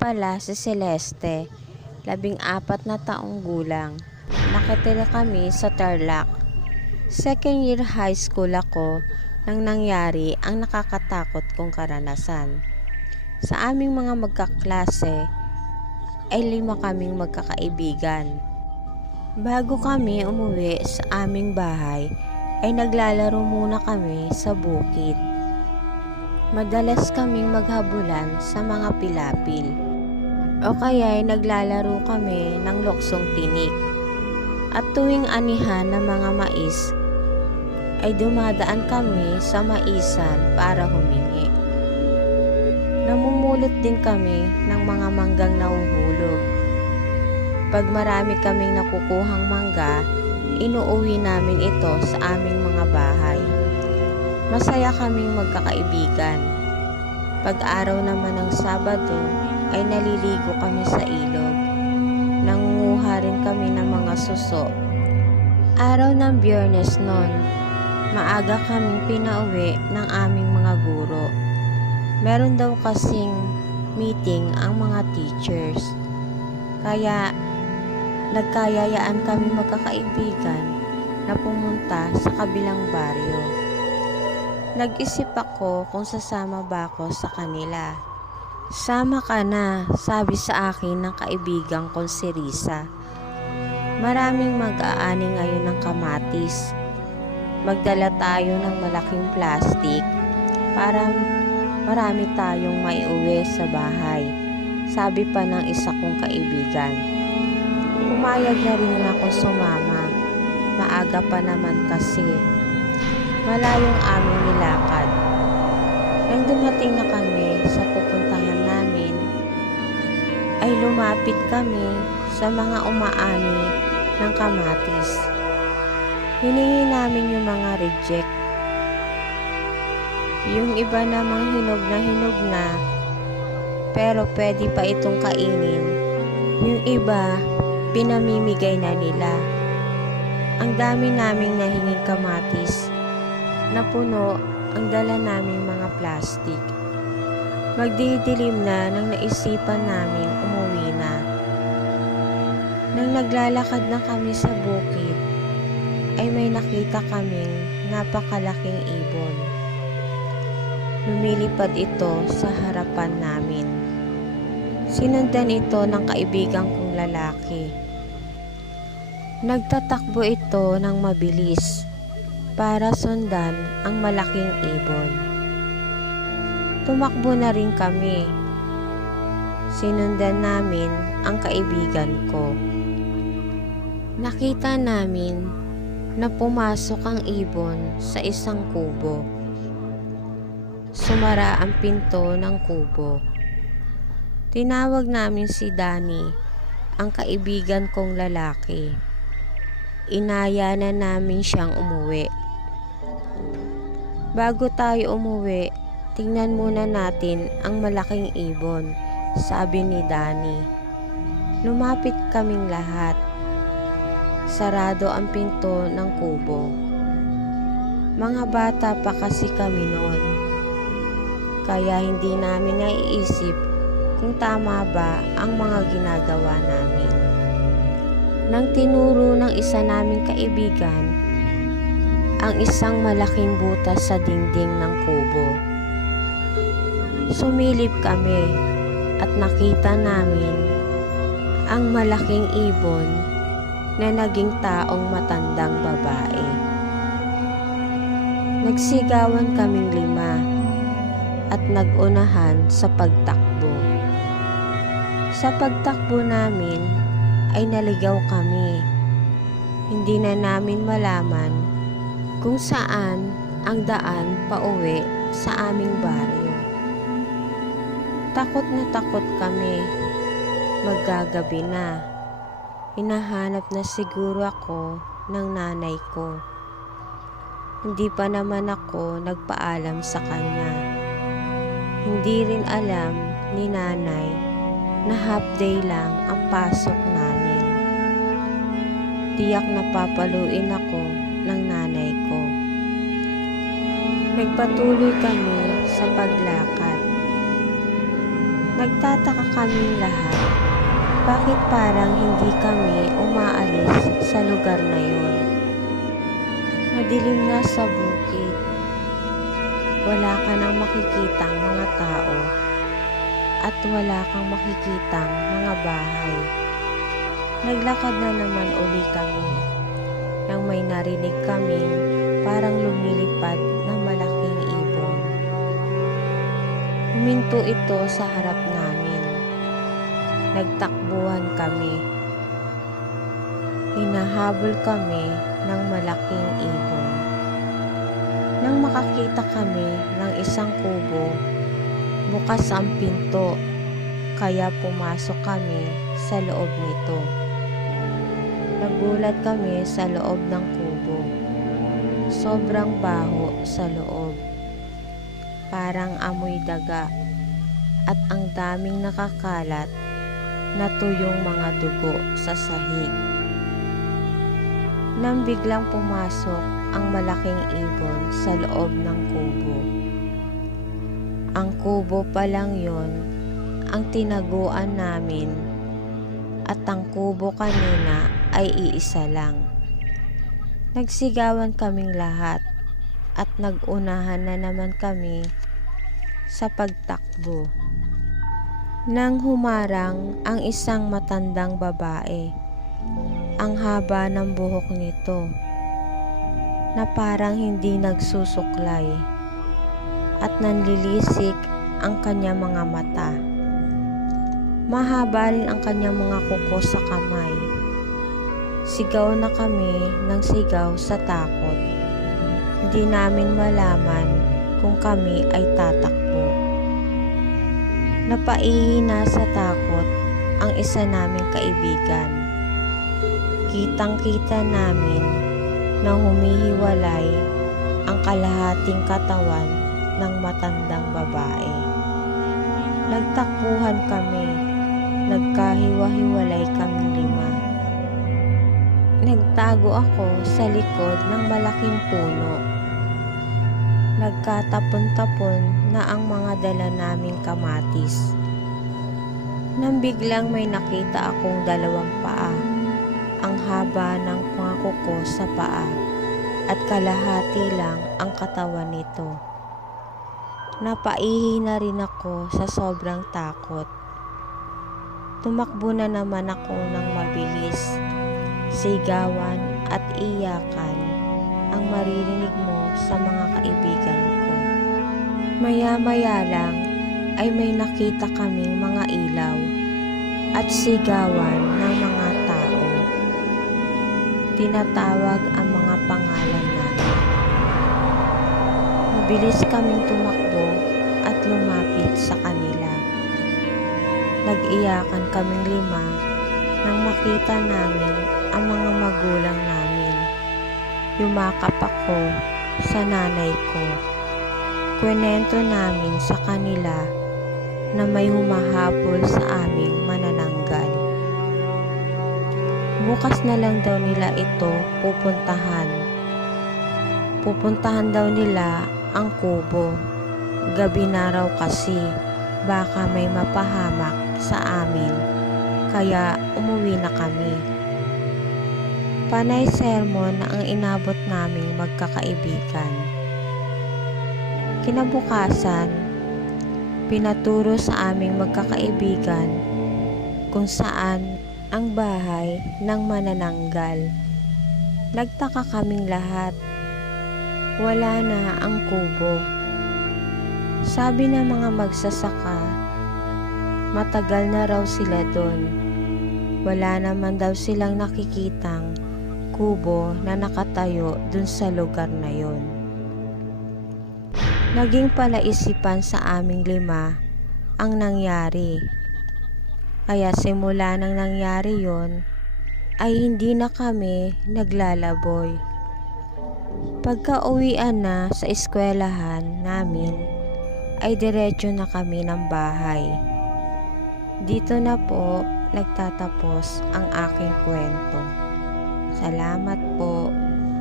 pala si Celeste, labing apat na taong gulang. Nakitira kami sa Tarlac. Second year high school ako nang nangyari ang nakakatakot kong karanasan. Sa aming mga magkaklase ay lima kaming magkakaibigan. Bago kami umuwi sa aming bahay ay naglalaro muna kami sa bukid. Madalas kaming maghabulan sa mga pilapil. O kaya ay naglalaro kami ng loksong tinik. At tuwing anihan ng mga mais, ay dumadaan kami sa maisan para humingi. Namumulot din kami ng mga manggang nauhulog. Pag marami kaming nakukuhang mangga, inuuwi namin ito sa aming mga bahay. Masaya kaming magkakaibigan. Pag araw naman ng Sabado ay naliligo kami sa ilog. Nangunguha rin kami ng mga suso. Araw ng biyernes noon, maaga kaming pinauwi ng aming mga guro. Meron daw kasing meeting ang mga teachers. Kaya nagkayayaan kami magkakaibigan na pumunta sa kabilang baryo. Nag-isip ako kung sasama ba ako sa kanila. Sama ka na, sabi sa akin ng kaibigan kong si Risa. Maraming mag-aani ngayon ng kamatis. Magdala tayo ng malaking plastic para marami tayong maiuwi sa bahay. Sabi pa ng isa kong kaibigan. Pumayag na rin ako sumama. Maaga pa naman kasi. Malayong aming nilakad. Nang dumating na kami sa pupuntahan ay lumapit kami sa mga umaani ng kamatis. Hiningi namin yung mga reject. Yung iba namang hinog na hinog na, pero pwede pa itong kainin. Yung iba, pinamimigay na nila. Ang dami naming nahinging kamatis. Napuno ang dala naming mga plastic. Magdidilim na nang naisipan namin umuwi na. Nang naglalakad na kami sa bukid, ay may nakita kaming napakalaking ibon. Lumilipad ito sa harapan namin. Sinundan ito ng kaibigan kong lalaki. Nagtatakbo ito ng mabilis para sundan ang malaking ibon. Tumakbo na rin kami. Sinundan namin ang kaibigan ko. Nakita namin na pumasok ang ibon sa isang kubo. Sumara ang pinto ng kubo. Tinawag namin si Danny, ang kaibigan kong lalaki. Inaya na namin siyang umuwi. Bago tayo umuwi, tingnan muna natin ang malaking ibon, sabi ni Danny. Lumapit kaming lahat. Sarado ang pinto ng kubo. Mga bata pa kasi kami noon. Kaya hindi namin naiisip kung tama ba ang mga ginagawa namin. Nang tinuro ng isa naming kaibigan ang isang malaking butas sa dingding ng kubo. Sumilip kami at nakita namin ang malaking ibon na naging taong matandang babae. Nagsigawan kaming lima at nagunahan sa pagtakbo. Sa pagtakbo namin ay naligaw kami. Hindi na namin malaman kung saan ang daan pauwi sa aming baryo. Takot na takot kami. Maggagabi na. Hinahanap na siguro ako ng nanay ko. Hindi pa naman ako nagpaalam sa kanya. Hindi rin alam ni nanay na half day lang ang pasok namin. Tiyak na papaluin ako ng nanay ko. Nagpatuloy kami sa paglakad. Nagtataka kaming lahat. Bakit parang hindi kami umaalis sa lugar na yun? Madilim na sa bukid. Wala ka nang makikitang mga tao at wala kang makikitang mga bahay. Naglakad na naman uli kami nang may narinig kaming parang lumilipad Huminto ito sa harap namin. Nagtakbuhan kami. Hinahabol kami ng malaking ibon. Nang makakita kami ng isang kubo, bukas ang pinto, kaya pumasok kami sa loob nito. Nagulat kami sa loob ng kubo. Sobrang baho sa loob. Parang amoy daga at ang daming nakakalat na tuyong mga dugo sa sahig. Nang biglang pumasok ang malaking ibon sa loob ng kubo. Ang kubo pa lang yon ang tinaguan namin at ang kubo kanina ay iisa lang. Nagsigawan kaming lahat at nagunahan na naman kami sa pagtakbo. Nang humarang ang isang matandang babae, ang haba ng buhok nito na parang hindi nagsusuklay at nanlilisik ang kanya mga mata. Mahaba rin ang kanyang mga kuko sa kamay. Sigaw na kami ng sigaw sa takot. Hindi namin malaman kung kami ay tatakbo. Napaihina sa takot ang isa naming kaibigan. Kitang-kita namin na humihiwalay ang kalahating katawan ng matandang babae. Nagtakbuhan kami, nagkahiwa-hiwalay kaming lima. Nagtago ako sa likod ng malaking puno. Nagkatapon-tapon na ang mga dala naming kamatis. Nang biglang may nakita akong dalawang paa. Ang haba ng mga kuko sa paa at kalahati lang ang katawan nito. Napaihi na rin ako sa sobrang takot. Tumakbo na naman ako ng mabilis. Sigawan at iyakan ang maririnig mo sa mga kaibigan ko. Maya-maya lang ay may nakita kaming mga ilaw at sigawan ng mga tao. Tinatawag ang mga pangalan namin. Mabilis kaming tumakbo at lumapit sa kanila. Nag-iyakan kaming lima nang makita namin ang mga magulang. Yumakap ako sa nanay ko. Kwenento namin sa kanila na may humahabol sa aming manananggal. Bukas na lang daw nila ito pupuntahan. Pupuntahan daw nila ang kubo. Gabi na raw kasi baka may mapahamak sa amin. Kaya umuwi na kami. Panay sermon na ang inabot naming magkakaibigan. Kinabukasan, pinaturo sa aming magkakaibigan kung saan ang bahay ng manananggal. Nagtaka kaming lahat. Wala na ang kubo. Sabi ng mga magsasaka, matagal na raw sila doon. Wala naman daw silang nakikitang kubo na nakatayo dun sa lugar na yon. Naging palaisipan sa aming lima ang nangyari. Kaya simula nang nangyari yon, ay hindi na kami naglalaboy. Pagka uwian na sa eskwelahan namin, ay diretso na kami ng bahay. Dito na po nagtatapos ang aking kwento. Salamat po.